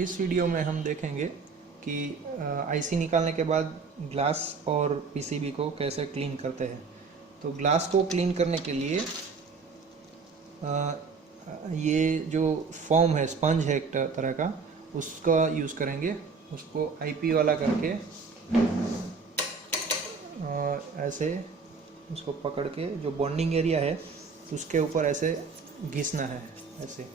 इस वीडियो में हम देखेंगे कि आईसी निकालने के बाद ग्लास और पीसीबी को कैसे क्लीन करते हैं। तो ग्लास को क्लीन करने के लिए ये जो फोम है, स्पंज है एक तरह का, उसका यूज़ करेंगे। उसको आईपी वाला करके ऐसे उसको पकड़ के जो बॉन्डिंग एरिया है उसके ऊपर ऐसे घिसना है। ऐसे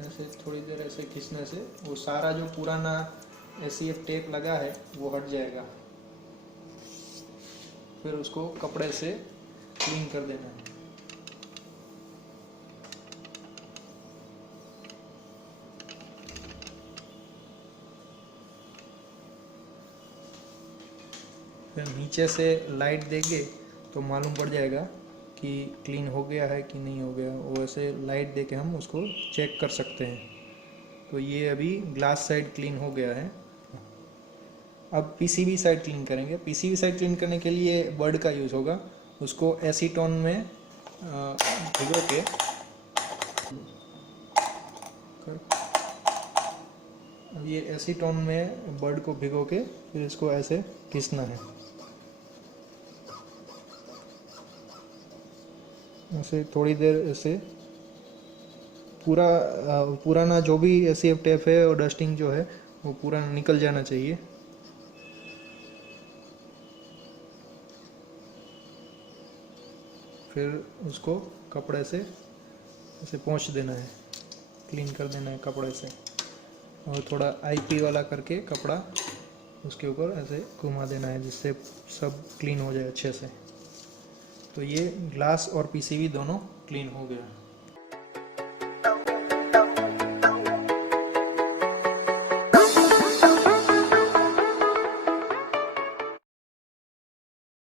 ऐसे थोड़ी देर ऐसे खींचने से वो सारा जो पुराना एसीएफ टेप लगा है वो हट जाएगा। फिर उसको कपड़े से क्लीन कर देना है। फिर नीचे से लाइट देंगे तो मालूम पड़ जाएगा कि क्लीन हो गया है कि नहीं हो गया। वो ऐसे लाइट दे के हम उसको चेक कर सकते हैं। तो ये अभी ग्लास साइड क्लीन हो गया है। अब पीसीबी साइड क्लीन करेंगे। पीसीबी साइड क्लीन करने के लिए बर्ड का यूज़ होगा। उसको एसीटोन में भिगो के अब ये एसीटोन में बर्ड को भिगो के फिर इसको ऐसे घिसना है। ऐसे थोड़ी देर ऐसे पूरा पुराना जो भी एसीएफ टेप है और डस्टिंग जो है वो पूरा निकल जाना चाहिए। फिर उसको कपड़े से ऐसे पोंछ देना है, क्लीन कर देना है कपड़े से। और थोड़ा आईपी वाला करके कपड़ा उसके ऊपर ऐसे घुमा देना है जिससे सब क्लीन हो जाए अच्छे से। तो ये ग्लास और पीसीबी दोनों क्लीन हो गया।